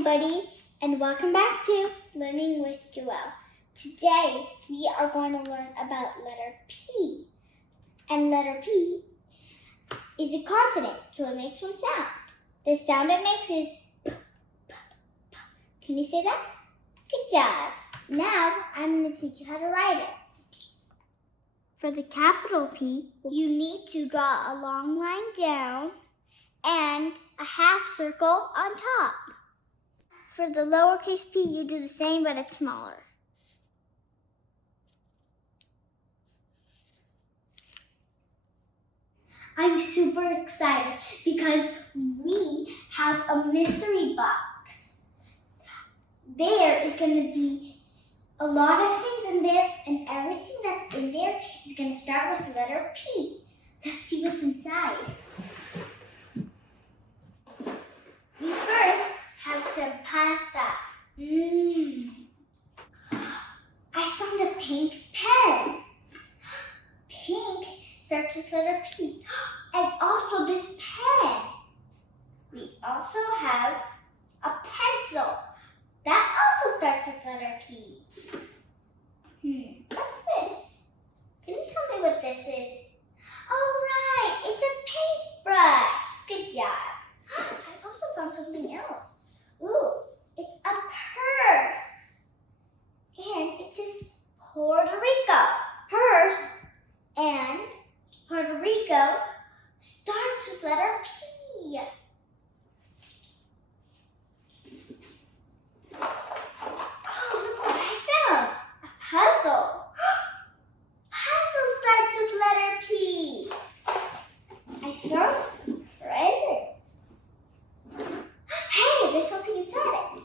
everybody, and welcome back to Learning with Joelle. Today, we are going to learn about letter P. And letter P is a consonant, so it makes one sound. The sound it makes is p, p, p. Can you say that? Good job. Now, I'm going to teach you how to write it. For the capital P, you need to draw a long line down and a half circle on top. For the lowercase p, you do the same, but it's smaller. I'm super excited because we have a mystery box. There is going to be a lot of things in there, and everything that's in there is going to start with the letter P. Let's see what's inside. We first have some pasta. I found a pink pen. Pink starts with letter P. And also this pen. We also have a pencil. That also starts with letter P. What's this? Can you tell me what this is? Oh, right, it's a paintbrush. Good job. I also found something else. Ooh, it's a purse. And it says Puerto Rico. Purse and Puerto Rico starts with letter P. Oh, look what I found. A puzzle. Puzzle starts with letter P. I found presents. Hey, there's something inside it.